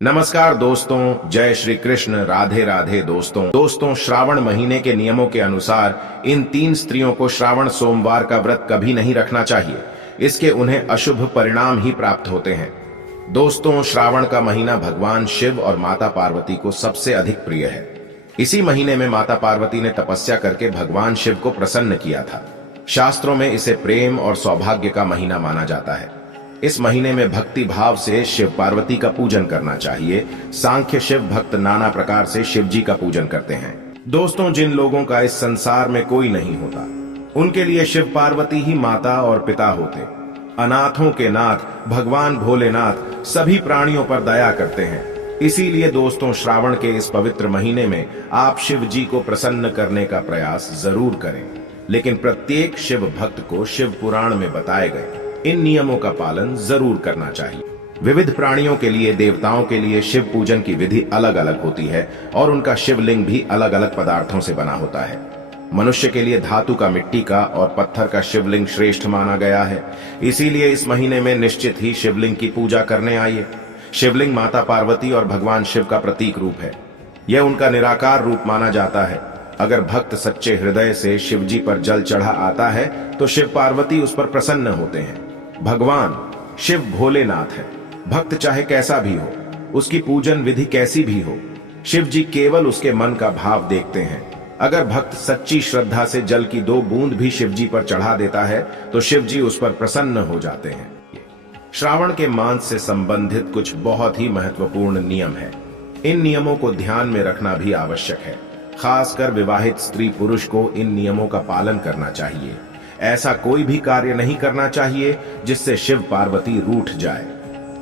नमस्कार दोस्तों, जय श्री कृष्ण, राधे राधे दोस्तों श्रावण महीने के नियमों के अनुसार इन 3 स्त्रियों को श्रावण सोमवार का व्रत कभी नहीं रखना चाहिए। इसके उन्हें अशुभ परिणाम ही प्राप्त होते हैं। दोस्तों, श्रावण का महीना भगवान शिव और माता पार्वती को सबसे अधिक प्रिय है। इसी महीने में माता पार्वती ने तपस्या करके भगवान शिव को प्रसन्न किया था। शास्त्रों में इसे प्रेम और सौभाग्य का महीना माना जाता है। इस महीने में भक्ति भाव से शिव पार्वती का पूजन करना चाहिए। सांख्य शिव भक्त नाना प्रकार से शिव जी का पूजन करते हैं। दोस्तों, जिन लोगों का इस संसार में कोई नहीं होता, उनके लिए शिव पार्वती ही माता और पिता होते। अनाथों के नाथ भगवान भोलेनाथ सभी प्राणियों पर दया करते हैं। इसीलिए दोस्तों, श्रावण के इस पवित्र महीने में आप शिव जी को प्रसन्न करने का प्रयास जरूर करें। लेकिन प्रत्येक शिव भक्त को शिव पुराण में बताए गए इन नियमों का पालन जरूर करना चाहिए। विविध प्राणियों के लिए, देवताओं के लिए शिव पूजन की विधि अलग अलग होती है और उनका शिवलिंग भी अलग अलग पदार्थों से बना होता है। मनुष्य के लिए धातु का, मिट्टी का और पत्थर का शिवलिंग श्रेष्ठ माना गया है। इसीलिए इस महीने में निश्चित ही शिवलिंग की पूजा करने आइए। शिवलिंग माता पार्वती और भगवान शिव का प्रतीक रूप है। यह उनका निराकार रूप माना जाता है। अगर भक्त सच्चे हृदय से शिव जी पर जल चढ़ा आता है तो शिव पार्वती उस पर प्रसन्न होते हैं। भगवान शिव भोलेनाथ है। भक्त चाहे कैसा भी हो, उसकी पूजन विधि कैसी भी हो, शिव जी केवल उसके मन का भाव देखते हैं। अगर भक्त सच्ची श्रद्धा से जल की 2 बूंद भी शिव जी पर चढ़ा देता है तो शिव जी उस पर प्रसन्न हो जाते हैं। श्रावण के मास से संबंधित कुछ बहुत ही महत्वपूर्ण नियम है। इन नियमों को ध्यान में रखना भी आवश्यक है। खासकर विवाहित स्त्री पुरुष को इन नियमों का पालन करना चाहिए। ऐसा कोई भी कार्य नहीं करना चाहिए जिससे शिव पार्वती रूठ जाए।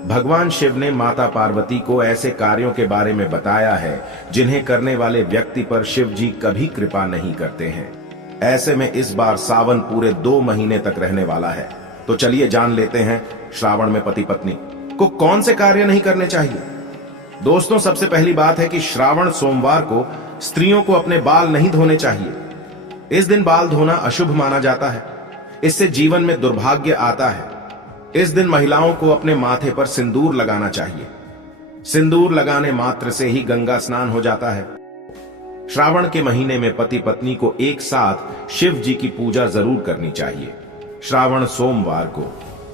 भगवान शिव ने माता पार्वती को ऐसे कार्यों के बारे में बताया है जिन्हें करने वाले व्यक्ति पर शिव जी कभी कृपा नहीं करते हैं। ऐसे में इस बार सावन पूरे 2 महीने तक रहने वाला है। तो चलिए जान लेते हैं श्रावण में पति पत्नी को कौन से कार्य नहीं करने चाहिए। दोस्तों, सबसे पहली बात है कि श्रावण सोमवार को स्त्रियों को अपने बाल नहीं धोने चाहिए। इस दिन बाल धोना अशुभ माना जाता है। इससे जीवन में दुर्भाग्य आता है। इस दिन महिलाओं को अपने माथे पर सिंदूर लगाना चाहिए। सिंदूर लगाने मात्र से ही गंगा स्नान हो जाता है। श्रावण के महीने में पति पत्नी को एक साथ शिव जी की पूजा जरूर करनी चाहिए। श्रावण सोमवार को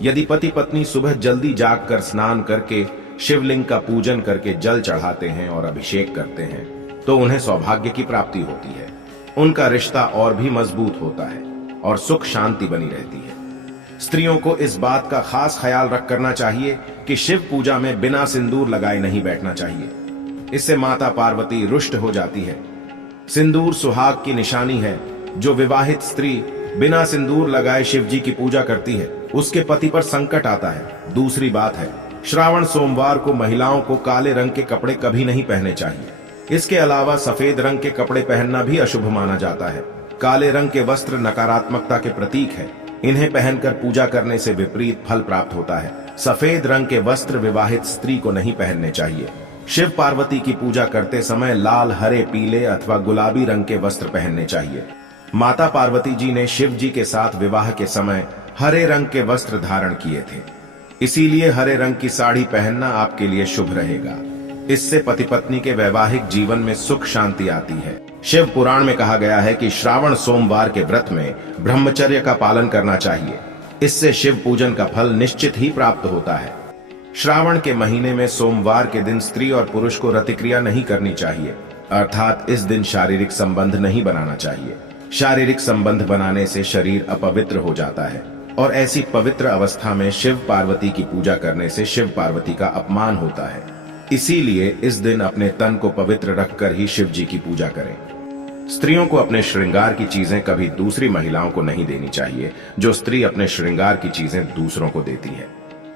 यदि पति पत्नी सुबह जल्दी जागकर स्नान करके शिवलिंग का पूजन करके जल चढ़ाते हैं और अभिषेक करते हैं तो उन्हें सौभाग्य की प्राप्ति होती है। उनका रिश्ता और भी मजबूत होता है और सुख शांति बनी रहती है। स्त्रियों को इस बात का खास ख्याल रख करना चाहिए कि शिव पूजा में बिना सिंदूर लगाए नहीं बैठना चाहिए। इससे माता पार्वती रुष्ट हो जाती है। सिंदूर सुहाग की निशानी है। जो विवाहित स्त्री बिना सिंदूर लगाए शिव जी की पूजा करती है उसके पति पर संकट आता है। दूसरी बात है, श्रावण सोमवार को महिलाओं को काले रंग के कपड़े कभी नहीं पहनने चाहिए। इसके अलावा सफेद रंग के कपड़े पहनना भी अशुभ माना जाता है। काले रंग के वस्त्र नकारात्मकता के प्रतीक है। इन्हें पहनकर पूजा करने से विपरीत फल प्राप्त होता है। सफेद रंग के वस्त्र विवाहित स्त्री को नहीं पहनने चाहिए। शिव पार्वती की पूजा करते समय लाल, हरे, पीले अथवा गुलाबी रंग के वस्त्र पहनने चाहिए। माता पार्वती जी ने शिव जी के साथ विवाह के समय हरे रंग के वस्त्र धारण किए थे। इसीलिए हरे रंग की साड़ी पहनना आपके लिए शुभ रहेगा। इससे पति पत्नी के वैवाहिक जीवन में सुख शांति आती है। शिव पुराण में कहा गया है कि श्रावण सोमवार के व्रत में ब्रह्मचर्य का पालन करना चाहिए। इससे शिव पूजन का फल निश्चित ही प्राप्त होता है। श्रावण के महीने में सोमवार के दिन स्त्री और पुरुष को रतिक्रिया नहीं करनी चाहिए, अर्थात इस दिन शारीरिक संबंध नहीं बनाना चाहिए। शारीरिक संबंध बनाने से शरीर अपवित्र हो जाता है और ऐसी पवित्र अवस्था में शिव पार्वती की पूजा करने से शिव पार्वती का अपमान होता है। इसीलिए इस दिन अपने तन को पवित्र रखकर ही शिव जी की पूजा करें। स्त्रियों को अपने श्रृंगार की चीजें कभी दूसरी महिलाओं को नहीं देनी चाहिए। जो स्त्री अपने श्रृंगार की चीजें दूसरों को देती है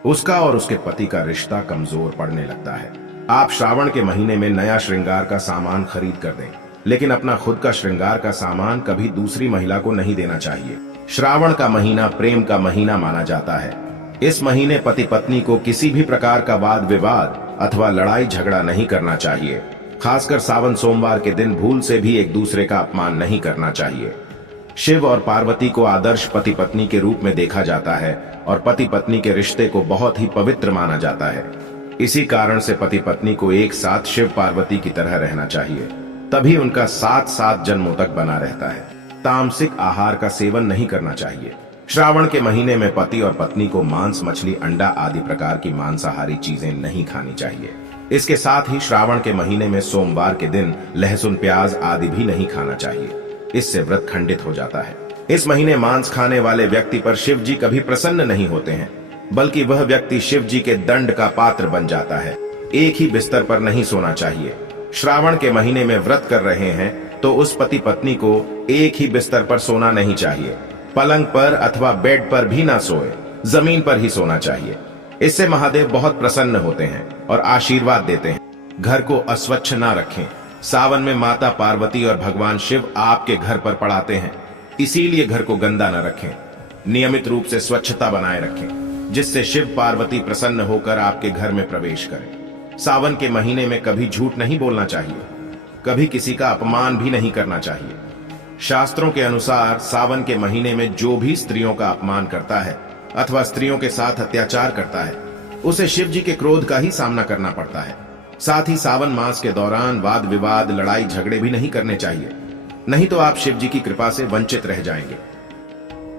उसका और उसके पति का रिश्ता कमजोर पड़ने लगता है। आप श्रावण के महीने में नया श्रृंगार का सामान खरीद कर दें, लेकिन अपना खुद का श्रृंगार का सामान कभी दूसरी महिला को नहीं देना चाहिए। श्रावण का महीना प्रेम का महीना माना जाता है। इस महीने पति पत्नी को किसी भी प्रकार का वाद विवाद अथवा लड़ाई झगड़ा नहीं करना चाहिए। खासकर सावन सोमवार के दिन भूल से भी एक दूसरे का अपमान नहीं करना चाहिए। शिव और पार्वती को आदर्श पति पत्नी के रूप में देखा जाता है और पति पत्नी के रिश्ते को बहुत ही पवित्र माना जाता है। इसी कारण से पति पत्नी को एक साथ शिव पार्वती की तरह रहना चाहिए, तभी उनका साथ साथ जन्मों तक बना रहता है। तामसिक आहार का सेवन नहीं करना चाहिए। श्रावण के महीने में पति और पत्नी को मांस, मछली, अंडा आदि प्रकार की मांसाहारी चीजें नहीं खानी चाहिए। इसके साथ ही श्रावण के महीने में सोमवार के दिन लहसुन, प्याज आदि भी नहीं खाना चाहिए। इससे व्रत खंडित हो जाता है। इस महीने मांस खाने वाले व्यक्ति पर शिव जी कभी प्रसन्न नहीं होते हैं, बल्कि वह व्यक्ति शिव जी के दंड का पात्र बन जाता है। एक ही बिस्तर पर नहीं सोना चाहिए। श्रावण के महीने में व्रत कर रहे हैं तो उस पति पत्नी को एक ही बिस्तर पर सोना नहीं चाहिए। पलंग पर अथवा बेड पर भी ना सोए, जमीन पर ही सोना चाहिए। इससे महादेव बहुत प्रसन्न होते हैं और आशीर्वाद देते हैं। घर को अस्वच्छ ना रखें। सावन में माता पार्वती और भगवान शिव आपके घर पर पड़ाते हैं, इसीलिए घर को गंदा न रखें। नियमित रूप से स्वच्छता बनाए रखें, जिससे शिव पार्वती प्रसन्न होकर आपके घर में प्रवेश करें। सावन के महीने में कभी झूठ नहीं बोलना चाहिए, कभी किसी का अपमान भी नहीं करना चाहिए। शास्त्रों के अनुसार सावन के महीने में जो भी स्त्रियों का अपमान करता है अथवा स्त्रियों के साथ अत्याचार करता है, उसे शिव जी के क्रोध का ही सामना करना पड़ता है। साथ ही सावन मास के दौरान वाद विवाद, लड़ाई झगड़े भी नहीं करने चाहिए, नहीं तो आप शिव जी की कृपा से वंचित रह जाएंगे।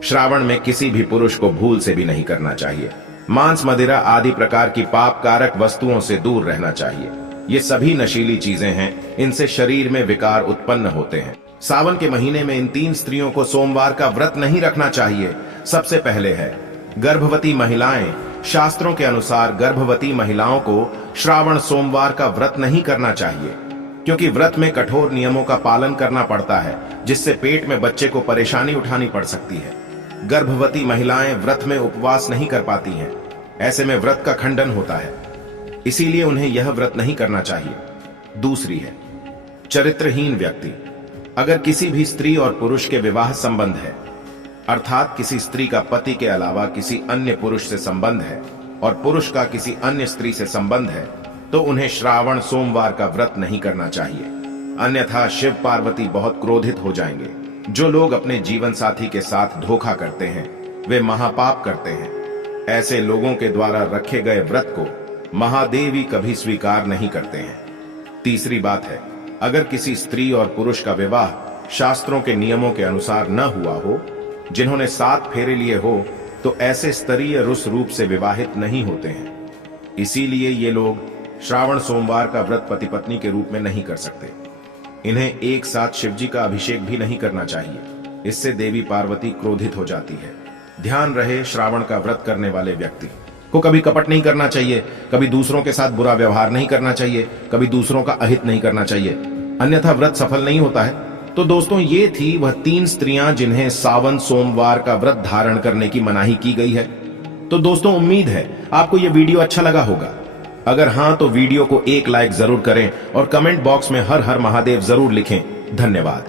श्रावण में किसी भी पुरुष को भूल से भी नहीं करना चाहिए। मांस, मदिरा आदि प्रकार की पाप कारक वस्तुओं से दूर रहना चाहिए। ये सभी नशीली चीजें हैं, इनसे शरीर में विकार उत्पन्न होते हैं। सावन के महीने में इन 3 स्त्रियों को सोमवार का व्रत नहीं रखना चाहिए। सबसे पहले है गर्भवती महिलाएं। शास्त्रों के अनुसार गर्भवती महिलाओं को श्रावण सोमवार का व्रत नहीं करना चाहिए, क्योंकि व्रत में कठोर नियमों का पालन करना पड़ता है, जिससे पेट में बच्चे को परेशानी उठानी पड़ सकती है। गर्भवती महिलाएं व्रत में उपवास नहीं कर पाती हैं, ऐसे में व्रत का खंडन होता है, इसीलिए उन्हें यह व्रत नहीं करना चाहिए। दूसरी है चरित्रहीन व्यक्ति। अगर किसी भी स्त्री और पुरुष के विवाह संबंध है, अर्थात किसी स्त्री का पति के अलावा किसी अन्य पुरुष से संबंध है और पुरुष का किसी अन्य स्त्री से संबंध है, तो उन्हें श्रावण सोमवार का व्रत नहीं करना चाहिए, अन्यथा शिव पार्वती बहुत क्रोधित हो जाएंगे। जो लोग अपने जीवन साथी के साथ धोखा करते हैं, वे महापाप करते हैं। ऐसे लोगों के द्वारा रखे गए व्रत को महादेवी कभी स्वीकार नहीं करते हैं। तीसरी बात है, अगर किसी स्त्री और पुरुष का विवाह शास्त्रों के नियमों के अनुसार न हुआ हो, जिन्होंने 7 फेरे लिए हो, तो ऐसे स्तरीय रुस रूप से विवाहित नहीं होते हैं। इसीलिए ये लोग श्रावण सोमवार का व्रत पति पत्नी के रूप में नहीं कर सकते। इन्हें एक साथ शिवजी का अभिषेक भी नहीं करना चाहिए, इससे देवी पार्वती क्रोधित हो जाती है। ध्यान रहे, श्रावण का व्रत करने वाले व्यक्ति को कभी कपट नहीं करना चाहिए, कभी दूसरों के साथ बुरा व्यवहार नहीं करना चाहिए, कभी दूसरों का अहित नहीं करना चाहिए, अन्यथा व्रत सफल नहीं होता है। तो दोस्तों, ये थी वह 3 स्त्रियां जिन्हें सावन सोमवार का व्रत धारण करने की मनाही की गई है। तो दोस्तों, उम्मीद है आपको यह वीडियो अच्छा लगा होगा। अगर हां तो वीडियो को एक लाइक जरूर करें और कमेंट बॉक्स में हर हर महादेव जरूर लिखें। धन्यवाद।